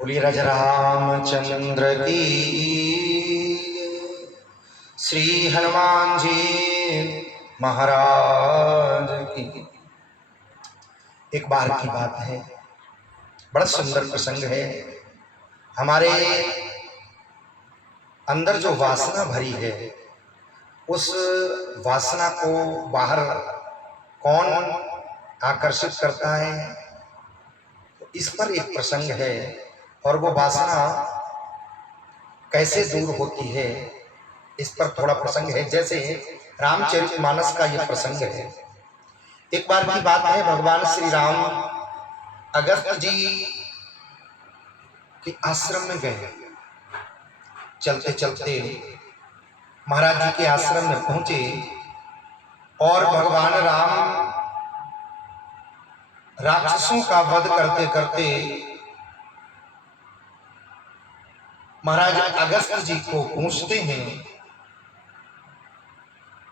बोलिए राजा रामचंद्र की, श्री हनुमान जी महाराज की। एक बार की बात है, बड़ा सुंदर प्रसंग है। हमारे अंदर जो वासना भरी है, उस वासना को बाहर कौन आकर्षित करता है, इस पर एक प्रसंग है। और वो वासना कैसे दूर होती है, इस पर थोड़ा प्रसंग है। जैसे रामचरितमानस का ये प्रसंग है। एक बार की बात है, भगवान श्री राम अगस्त जी के आश्रम में गए। चलते चलते महाराज जी के आश्रम में पहुंचे और भगवान राम राक्षसों का वध करते करते महाराज अगस्त जी को पूछते हैं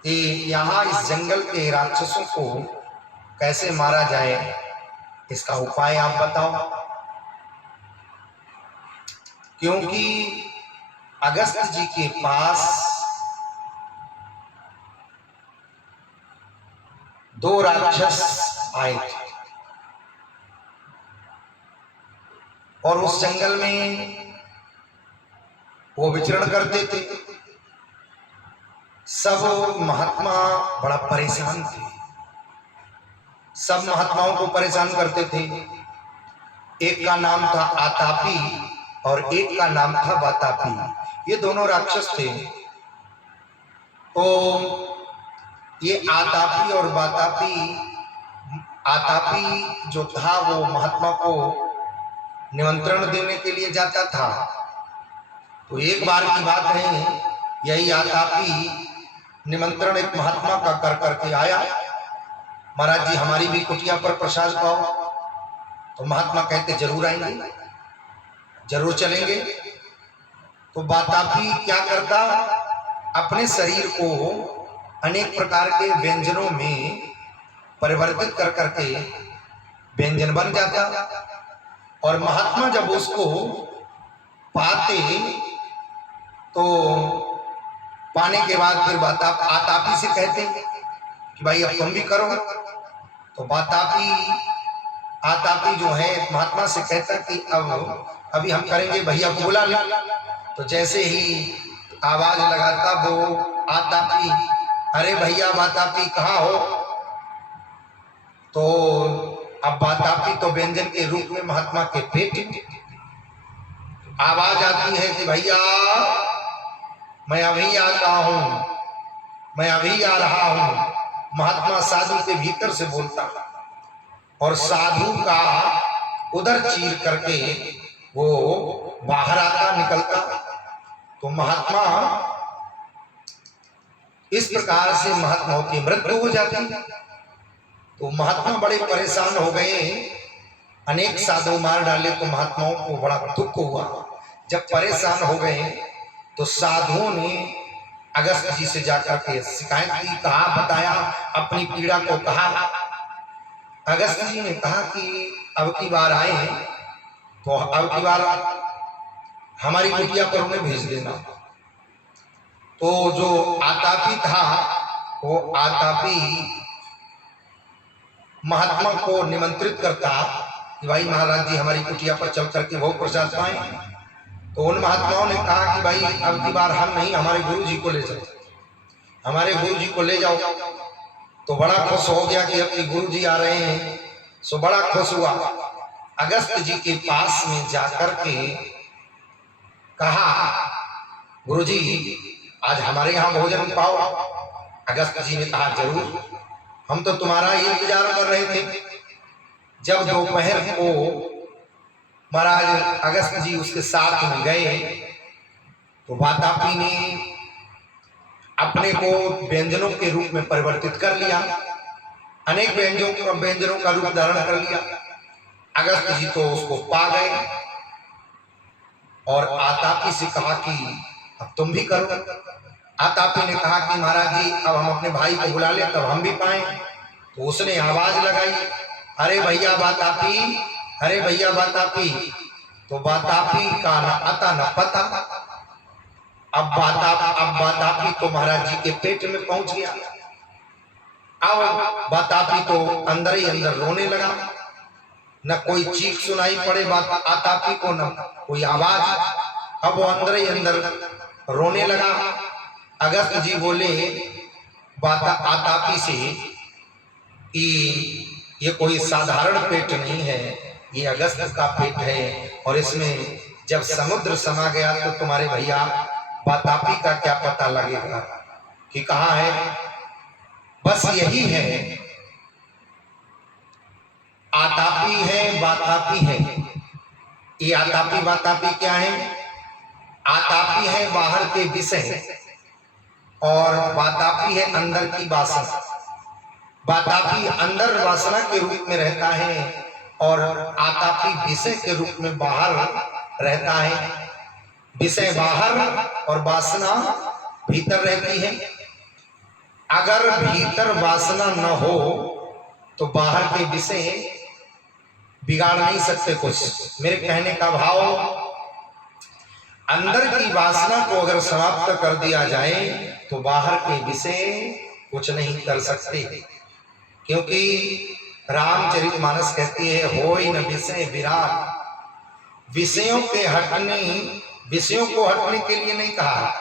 कि यहाँ इस जंगल के राक्षसों को कैसे मारा जाए, इसका उपाय आप बताओ। क्योंकि अगस्त जी के पास दो राक्षस आए थे और उस जंगल में वो विचरण करते थे। सब महात्मा बड़ा परेशान थे, सब महात्माओं को परेशान करते थे। एक का नाम था आतापी और एक का नाम था वातापी। ये दोनों राक्षस थे। तो ये आतापी और वातापी, आतापी जो था वो महात्मा को निमंत्रण देने के लिए जाता था। तो एक बार की बात है, यही आतापी निमंत्रण एक महात्मा का कर करके आया, महाराज जी हमारी भी कुटिया पर प्रसाद पाओ। तो महात्मा कहते जरूर आएंगे, जरूर चलेंगे। तो वातापी क्या करता, अपने शरीर को अनेक प्रकार के व्यंजनों में परिवर्तित कर करके व्यंजन बन जाता। और महात्मा जब उसको पाते तो पाने के बाद फिर आतापी से कहते कि भाई अब तुम भी करो। तो आतापी जो है महात्मा से कहता कि अब अभी हम करेंगे, भैया को बुला ले। तो जैसे ही आवाज लगाता वो आतापी, अरे भैया वातापी कहाँ हो। तो अब वातापी तो व्यंजन के रूप में महात्मा के पेट आवाज आती है कि भैया मैं अभी आता हूं, मैं अभी आ रहा हूं। महात्मा साधु के भीतर से बोलता और साधु का उधर चीर करके वो बाहर आता, निकलता। तो महात्मा इस प्रकार से महात्माओं की मृत्यु हो जाती। तो महात्मा बड़े परेशान हो गए, अनेक साधु मार डाले। तो महात्माओं को बड़ा दुख हुआ। जब परेशान हो गए तो साधुओं ने अगस्त जी से जाकर के शिकायत की, कहा, बताया, अपनी पीड़ा को कहा। अगस्त जी ने कहा कि अब की बार आए हैं तो अब की बार हमारी कुटिया पर उन्हें भेज देना। तो जो आतापी था वो आतापी महात्मा को निमंत्रित करता कि भाई महाराज जी हमारी कुटिया पर चल करके वो प्रसाद पाए। तो उन महात्माओं ने कहा कि भाई अब की बार हम नहीं, हमारे गुरु जी को ले जाओ, हमारे गुरु जी को ले जाओ। तो बड़ा खुश हो गया कि अब की गुरु जी आ रहे हैं। सो बड़ा खुश हुआ, अगस्त जी के पास में जाकर के कहा, गुरु जी आज हमारे यहाँ भोजन पाओ। अगस्त जी ने कहा जरूर, हम तो तुम्हारा ही इंतजार कर रहे थे। जब दोपहर को महाराज अगस्त जी उसके साथ में गए तो वातापी ने अपने को व्यंजनों के रूप में परिवर्तित कर लिया, अनेक व्यंजनों का रूप धारण कर लिया। अगस्त जी तो उसको पा गए और आतापी से कहा कि अब तुम भी करो। आतापी ने कहा कि महाराज जी अब हम अपने भाई को बुला ले तब हम भी पाए। तो उसने आवाज लगाई, अरे भैया वातापी, अरे भैया वातापी। तो वातापी का न अता न पता। अब वातापी तो महाराज जी के पेट में पहुंच गया। अब वातापी तो अंदर ही अंदर रोने लगा। न कोई चीख सुनाई पड़े वातापी को, न कोई आवाज। अब वो अंदर ही अंदर रोने लगा। अगस्त जी बोले वातापी से कि ये कोई साधारण पेट नहीं है, ये अगस्त का पेट है, और इसमें जब समुद्र समा गया तो तुम्हारे भैया वातापी का क्या पता लगेगा कि कहाँ है। बस यही है, आतापी है वातापी है। ये आतापी वातापी क्या है? आतापी है बाहर के विषय और वातापी है अंदर की वासना। वातापी अंदर वासना के रूप में रहता है और आतापी विषय के रूप में बाहर रहता है। विषय बाहर और वासना भीतर रहती है। अगर भीतर वासना न हो तो बाहर के विषय बिगाड़ नहीं सकते कुछ। मेरे कहने का भाव, अंदर की वासना को अगर समाप्त कर दिया जाए तो बाहर के विषय कुछ नहीं कर सकते। क्योंकि रामचरितमानस कहती है, होय न विषय विराग। विषयों को हटने के लिए नहीं कहा।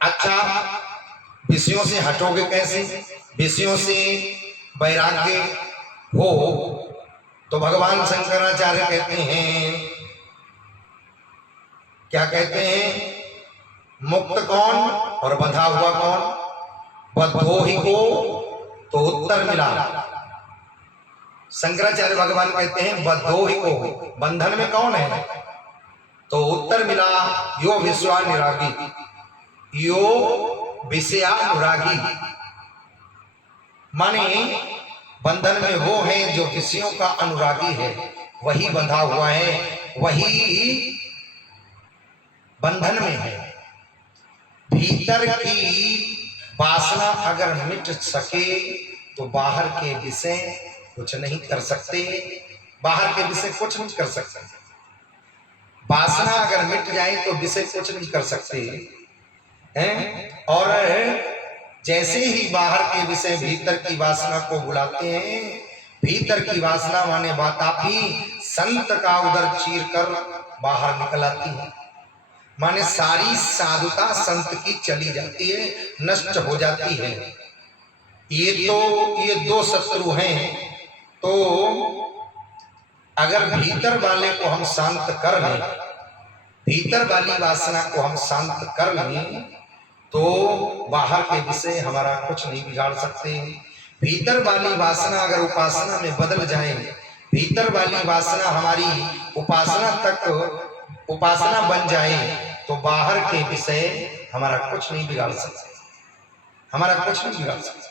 अच्छा, विषयों से हटोगे कैसे? विषयों से वैराग्य हो तो भगवान शंकराचार्य कहते हैं, क्या कहते हैं? मुक्त कौन और बंधा हुआ कौन? बद्धो ही को तो उत्तर मिला। शंकराचार्य भगवान कहते हैं बद्धो ही को, बंधन में कौन है? तो उत्तर मिला, यो विश्वानुरागी, यो विषयानुरागी। माने बंधन में वो है जो विषयों का अनुरागी है, वही बंधा हुआ है, वही बंधन में है। भीतर की वासना अगर मिट सके तो बाहर के विषय कुछ नहीं कर सकते। बाहर के विषय कुछ नहीं कर सकते। वासना अगर मिट जाए तो विषय कुछ नहीं कर सकते हैं। और जैसे ही बाहर के विषय भीतर की वासना को बुलाते हैं, भीतर की वासना माने वातापी संत का उदर चीर कर बाहर निकल आती है। माने सारी साधुता संत की चली जाती है, नष्ट हो जाती है। ये दो शत्रु हैं। तो अगर भीतर वाले को हम शांत कर लें, भीतर वाली वासना को हम शांत कर लें तो बाहर के विषय हमारा कुछ नहीं बिगाड़ सकते। भीतर वाली वासना अगर उपासना में बदल जाए, भीतर वाली वासना हमारी उपासना बन जाए तो बाहर के विषय हमारा कुछ नहीं बिगाड़ सकते, हमारा कुछ नहीं बिगाड़ सकते।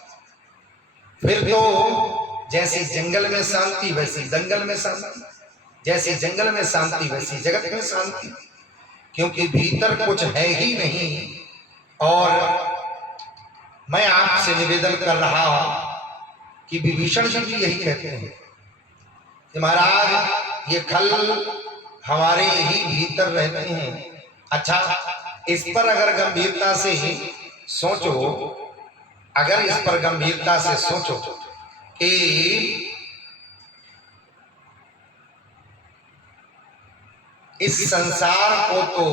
फिर तो जैसे जंगल में शांति वैसी जंगल में शांति, जैसे जंगल में शांति वैसी जगत में शांति। क्योंकि भीतर कुछ है ही नहीं। और मैं आपसे निवेदन कर रहा हूं कि विभीषण जी भी यही कहते हैं कि महाराज ये खल हमारे ही भीतर रहते हैं। अच्छा, इस पर अगर गंभीरता से सोचो, अगर इस पर गंभीरता से सोचो कि इस संसार को तो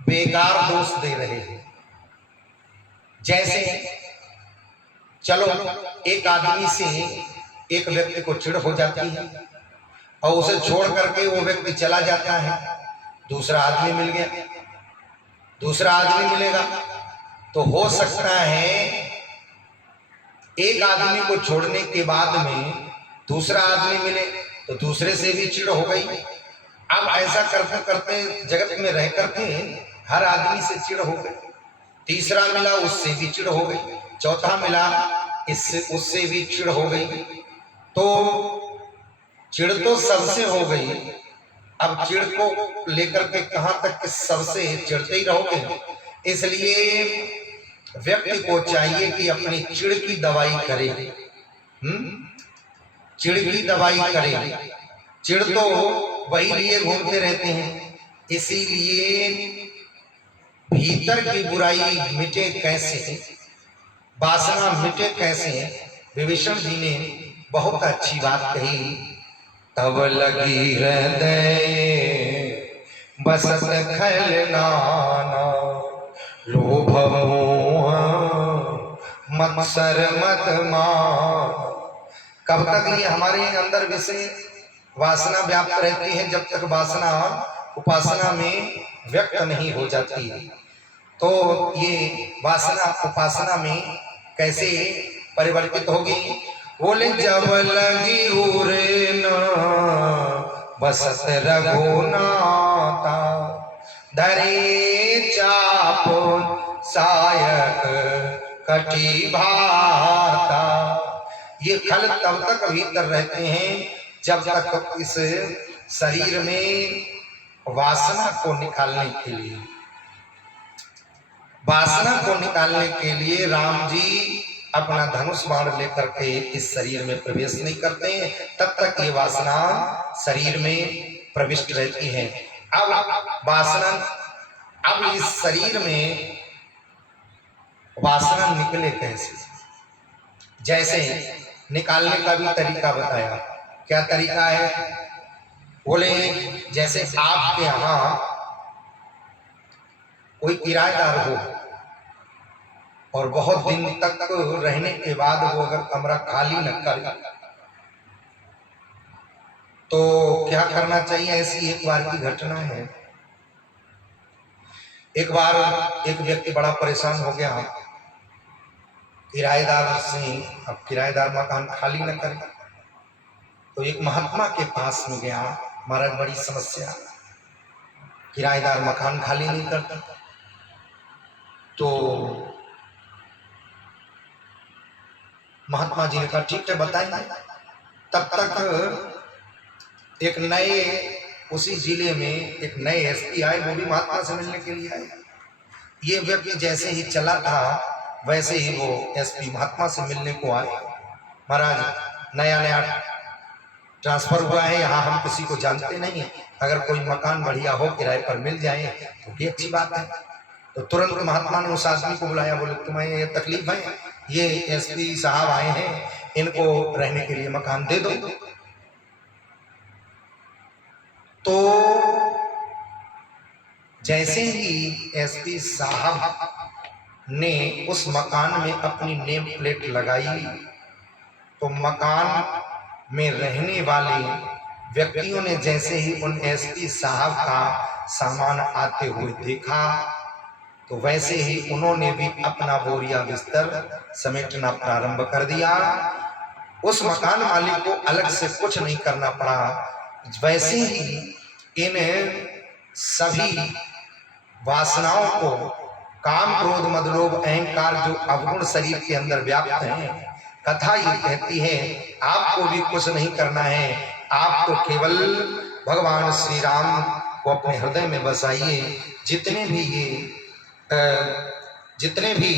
बेकार दोष दे रहे हैं। जैसे चलो एक आदमी से एक व्यक्ति को चिढ़ हो जाती है और उसे छोड़ करके वो व्यक्ति चला जाता है, दूसरा आदमी मिल गया, दूसरा आदमी मिलेगा तो हो सकता है एक आदमी को छोड़ने के बाद में दूसरा आदमी मिले तो दूसरे से भी चिढ़ हो गई। अब ऐसा करते करते जगत में रह करके हर आदमी से चिढ़ हो गई। तीसरा मिला उससे भी चिढ़ हो गई, चौथा मिला उससे भी चिढ़ हो गई। तो चिढ़ तो सबसे हो गई। अब चिढ़ को लेकर के कहां तक कि सबसे चिढ़ते ही रहोगे। इसलिए व्यक्ति को चाहिए कि अपनी चिढ़ की दवाई करे। चिढ़ की दवाई करे। चिढ़ तो वही लिए घूमते रहते हैं। इसीलिए भीतर की बुराई मिटे कैसे, वासना मिटे कैसे, विभीषण जी ने बहुत अच्छी बात कही। तब लगी हृदय बसत खलनाना, लोभ मोह मत्सर मद मान। कब तक ये हमारे अंदर विषय वासना व्याप्त रहती है? जब तक वासना उपासना में व्यक्त नहीं हो जाती। तो ये वासना उपासना में कैसे परिवर्तित होगी? बोले जब लगी उरे न बसत रघुनाथा, धरे चाप सायक कटी भाता। ये खल तब तक भीतर रहते हैं जब तक इस शरीर में वासना को निकालने के लिए, वासना को निकालने के लिए राम जी अपना धनुष बाण लेकर के इस शरीर में प्रवेश नहीं करते हैं, तब तक ये वासना शरीर में प्रविष्ट रहती है। अब वासना, अब इस शरीर में वासना निकले कैसे? जैसे निकालने का भी तरीका बताया। क्या तरीका है? बोले जैसे आपके यहां कोई किराएदार हो और बहुत दिन तक रहने के बाद वो अगर कमरा खाली न करे तो क्या करना चाहिए? ऐसी एक बार की घटना है। एक बार एक व्यक्ति बड़ा परेशान हो गया किराएदार से। अब किराएदार मकान खाली न करे तो एक महात्मा के पास में गया, महाराज बड़ी समस्या, किराएदार मकान खाली नहीं करता। तो महात्मा जी ने कहा ठीक है बताएंगे। तब तक एक नए उसी जिले में एक नए एसपी आए, वो भी महात्मा से मिलने के लिए आए। ये व्यक्ति जैसे ही चला था वैसे ही वो एसपी महात्मा से मिलने को आए। महाराज नया नया ट्रांसफर हुआ है, यहाँ हम किसी को जानते नहीं, अगर कोई मकान बढ़िया हो किराए पर मिल जाए तो ये अच्छी बात है। तो तुरंत महात्मा ने उस आदमी को बुलाया, बोले तुम्हें ये तकलीफ है, ये एसपी साहब आए हैं, इनको रहने के लिए मकान दे दो। तो जैसे ही एसपी साहब ने उस मकान में अपनी नेम प्लेट लगाई तो मकान में रहने वाले व्यक्तियों ने जैसे ही उन एसपी साहब का सामान आते हुए देखा तो वैसे ही उन्होंने भी अपना बोरिया बिस्तर समेटना प्रारंभ कर दिया। उस मकान मालिक को अलग से कुछ नहीं करना पड़ा। वैसे ही इन सभी वासनाओं को, काम क्रोध मद लोभ अहंकार जो अवगुण शरीर के अंदर व्याप्त हैं, कथा ये कहती है आपको भी कुछ नहीं करना है, आप तो केवल भगवान श्री राम को अपने हृदय में बसाइए। जितने भी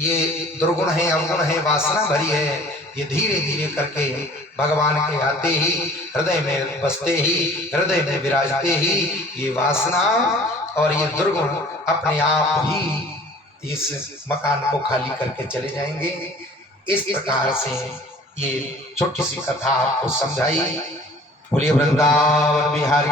ये दुर्गुण है, अवगुण है, वासना भरी है, ये धीरे धीरे करके भगवान के आते ही, हृदय में बसते ही, हृदय में विराजते ही ये वासना और ये दुर्गुण अपने आप ही इस मकान को खाली करके चले जाएंगे। इस प्रकार से ये छोटी सी कथा आपको समझाई। बोलिए वृंदावन बिहारी।